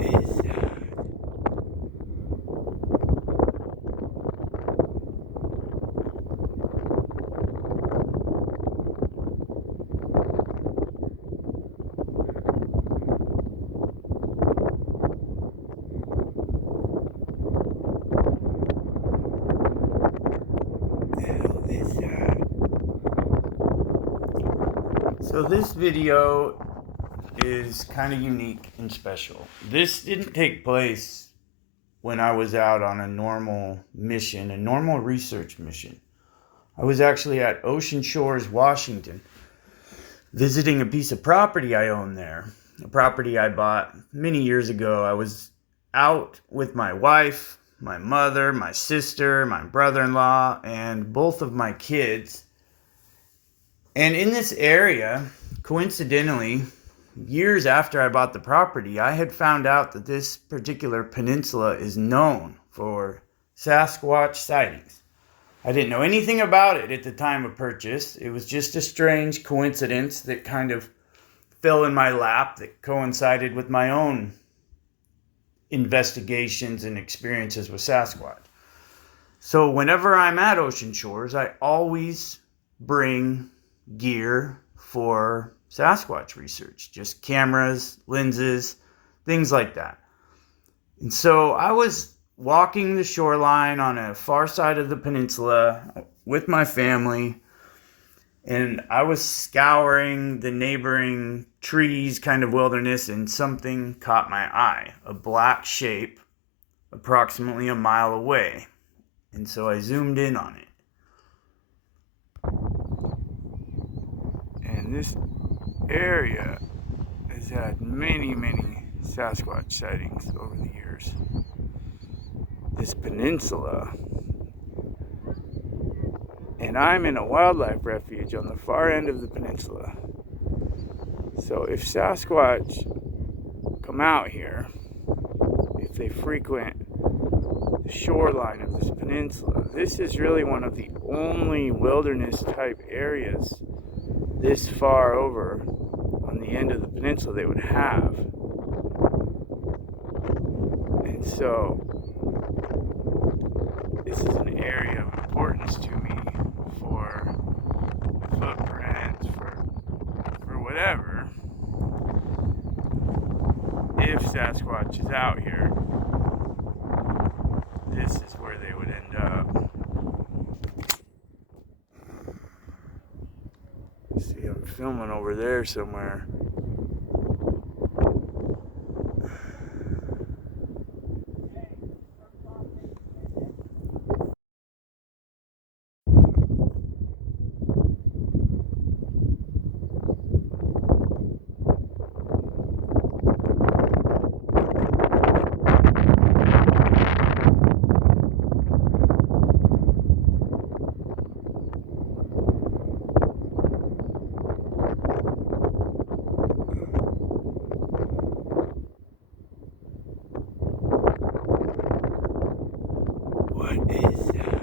is that? So this video is kind of unique and special. This didn't take place when I was out on a normal mission, a normal research mission. I was actually at Ocean Shores, Washington, visiting a piece of property I own there, a property I bought many years ago. I was out with my wife, my mother, my sister, my brother-in-law, and both of my kids. And in this area, coincidentally, years after I bought the property, I had found out that this particular peninsula is known for Sasquatch sightings. I didn't know anything about it at the time of purchase. It was just a strange coincidence that kind of fell in my lap that coincided with my own investigations and experiences with Sasquatch. So whenever I'm at Ocean Shores, I always bring gear for Sasquatch research, just cameras, lenses, things like that. And so I was walking the shoreline on a far side of the peninsula with my family, and I was scouring the neighboring trees, kind of wilderness, and something caught my eye, a black shape approximately a mile away. And so I zoomed in on it. And this area has had many Sasquatch sightings over the years. This peninsula. And I'm in a wildlife refuge on the far end of the peninsula. So if Sasquatch come out here, if they frequent the shoreline of this peninsula, this is really one of the only wilderness type areas this far over on the end of the peninsula they would have. And so this is an area of importance to me for footprints, for whatever. If Sasquatch is out here, this is where they would end up. See, I'm filming over there somewhere. What is that?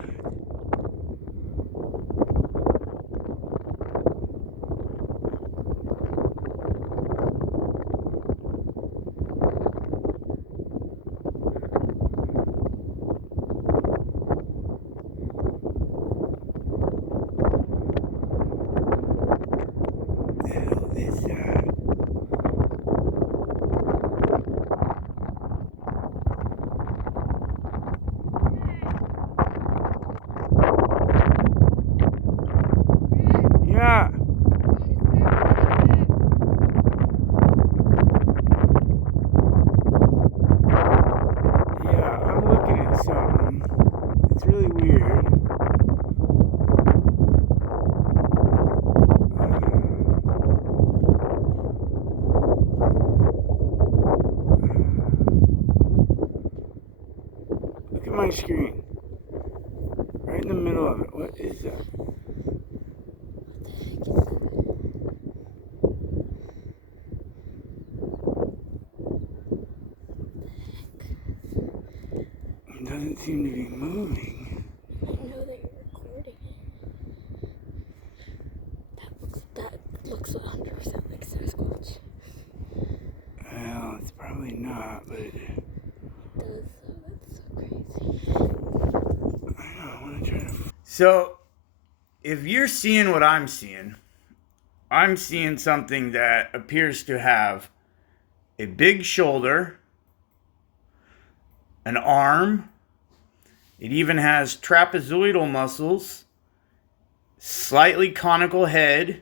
Yeah. Yeah, I'm looking at something. It's really weird. Look at my screen. Right in the middle of it. What is that? It doesn't seem to be moving. I know that you're recording it. That looks 100% like Sasquatch. Well, it's probably not, but It does, that's so crazy. I know, I want to try to. So, if you're seeing what I'm seeing something that appears to have a big shoulder, an arm. It even has trapezoidal muscles, slightly conical head,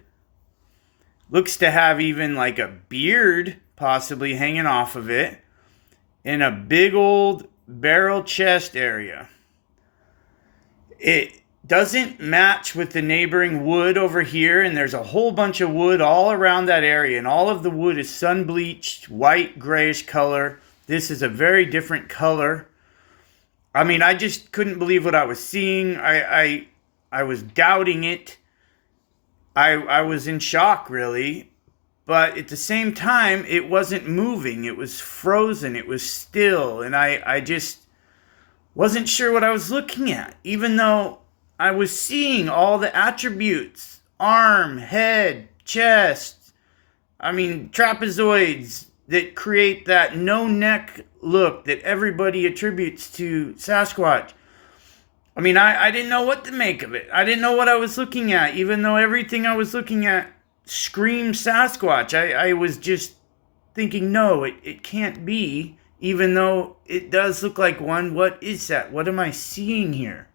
looks to have even like a beard possibly hanging off of it, and a big old barrel chest area. It doesn't match with the neighboring wood over here, and there's a whole bunch of wood all around that area, and all of the wood is sun bleached, white, grayish color. This is a very different color. I mean, I just couldn't believe what I was seeing. I was doubting it. I was in shock, really. But at the same time, it wasn't moving. It was frozen. It was still. And I just wasn't sure what I was looking at, even though I was seeing all the attributes: arm, head, chest. I mean, trapezoids that create that no neck look that everybody attributes to Sasquatch. I mean, I didn't know what to make of it. I didn't know what I was looking at, even though everything I was looking at screamed Sasquatch. I was just thinking, no, it can't be, even though it does look like one. What is that? What am I seeing here?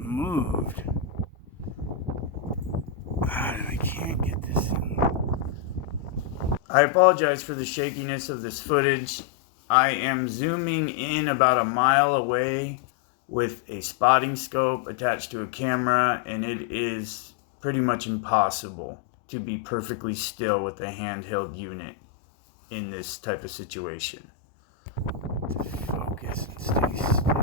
Moved. God, I can't get this in. I apologize for the shakiness of this footage. I am zooming in about a mile away with a spotting scope attached to a camera, and it is pretty much impossible to be perfectly still with a handheld unit in this type of situation. To focus and stay still.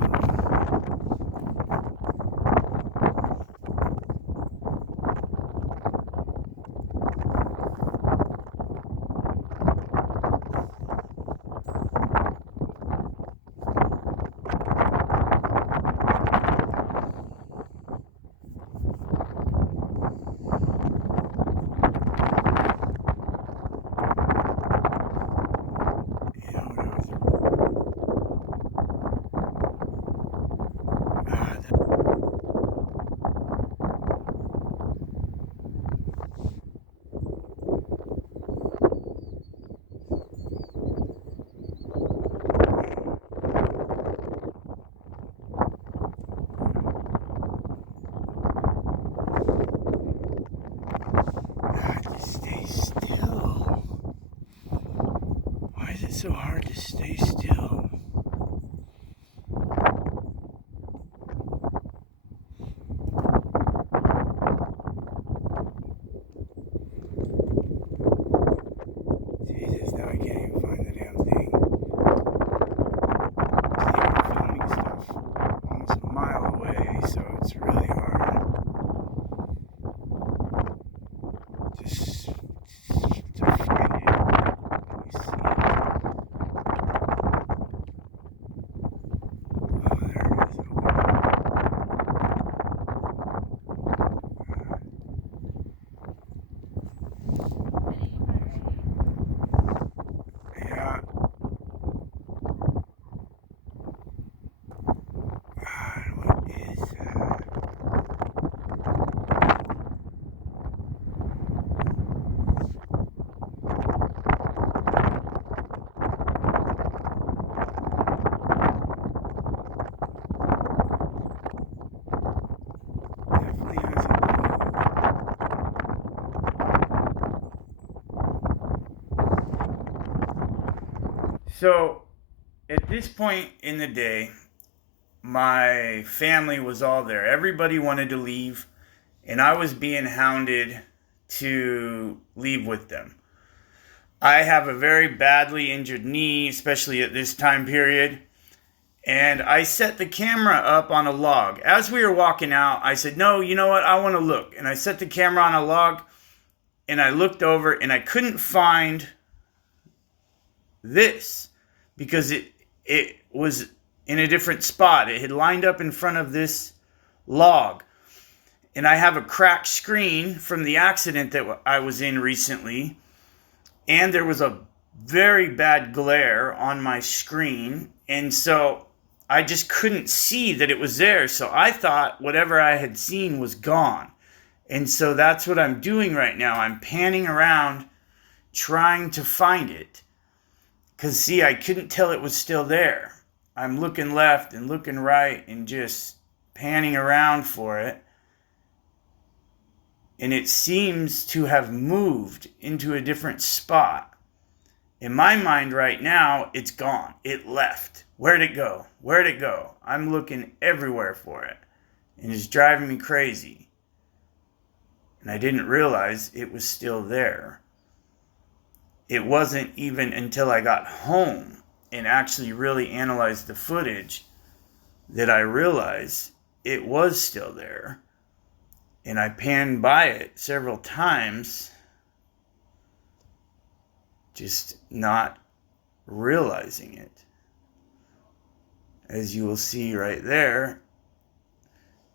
So hard to stay still. Jesus, now I can't even find the damn thing. I'm filming stuff almost a mile away, so it's really hard. Just to find it. Let me see it. So, at this point in the day, my family was all there. Everybody wanted to leave, and I was being hounded to leave with them. I have a very badly injured knee, especially at this time period, and I set the camera up on a log. As we were walking out, I said, no, you know what, I want to look. And I set the camera on a log, and I looked over, and I couldn't find this because it was in a different spot. It had lined up in front of this log. And I have a cracked screen from the accident that I was in recently. And there was a very bad glare on my screen. And so I just couldn't see that it was there. So I thought whatever I had seen was gone. And so that's what I'm doing right now. I'm panning around trying to find it. Because, see, I couldn't tell it was still there. I'm looking left and looking right and just panning around for it. And it seems to have moved into a different spot. In my mind right now, it's gone. It left. Where'd it go? Where'd it go? I'm looking everywhere for it. And it's driving me crazy. And I didn't realize it was still there. It wasn't even until I got home and actually really analyzed the footage that I realized it was still there. And I panned by it several times, just not realizing it. As you will see right there,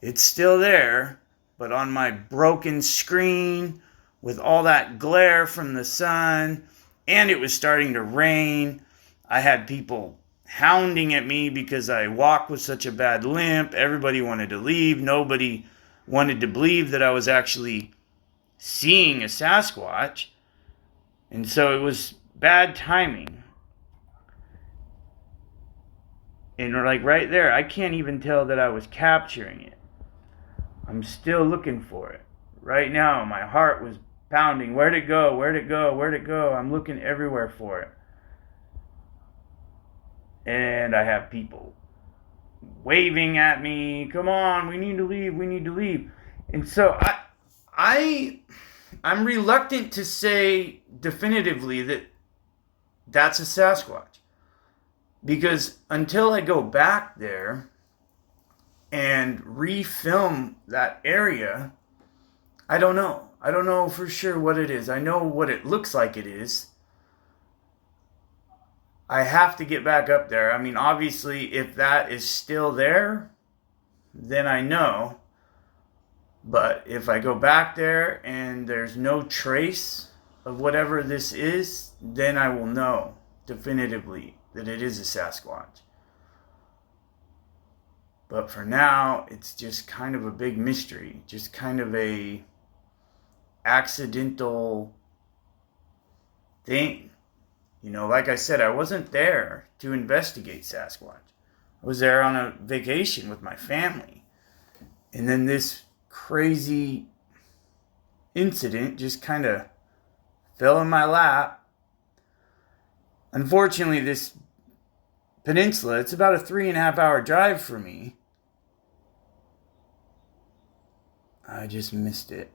it's still there, but on my broken screen with all that glare from the sun, and it was starting to rain. I had people hounding at me because I walked with such a bad limp. Everybody wanted to leave. Nobody wanted to believe that I was actually seeing a Sasquatch. And so it was bad timing. And like right there, I can't even tell that I was capturing it. I'm still looking for it. Right now, my heart was pounding. Where'd it go? Where'd it go? Where'd it go? I'm looking everywhere for it. And I have people waving at me. Come on, we need to leave. We need to leave. And so I'm reluctant to say definitively that that's a Sasquatch. Because until I go back there and refilm that area, I don't know. I don't know for sure what it is. I know what it looks like it is. I have to get back up there. I mean, obviously, if that is still there, then I know. But if I go back there and there's no trace of whatever this is, then I will know definitively that it is a Sasquatch. But for now, it's just kind of a big mystery. Just kind of a accidental thing. You know, like I said, I wasn't there to investigate Sasquatch. I was there on a vacation with my family. And then this crazy incident just kind of fell in my lap. Unfortunately, this peninsula, it's about a 3.5 hour drive for me. I just missed it.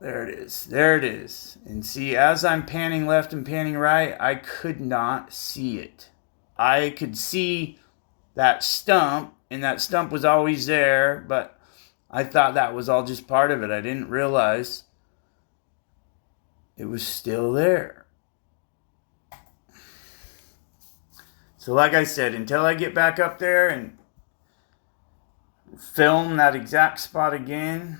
There it is. There it is. And see, as I'm panning left and panning right, I could not see it. I could see that stump, and that stump was always there, but I thought that was all just part of it. I didn't realize it was still there. So like I said, until I get back up there and film that exact spot again,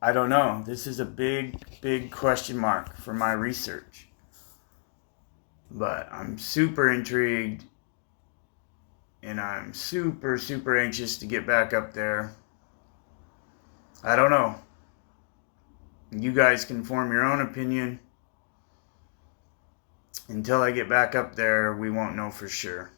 I don't know. This is a big, big question mark for my research. But I'm super intrigued. And I'm super, super anxious to get back up there. I don't know. You guys can form your own opinion. Until I get back up there, we won't know for sure.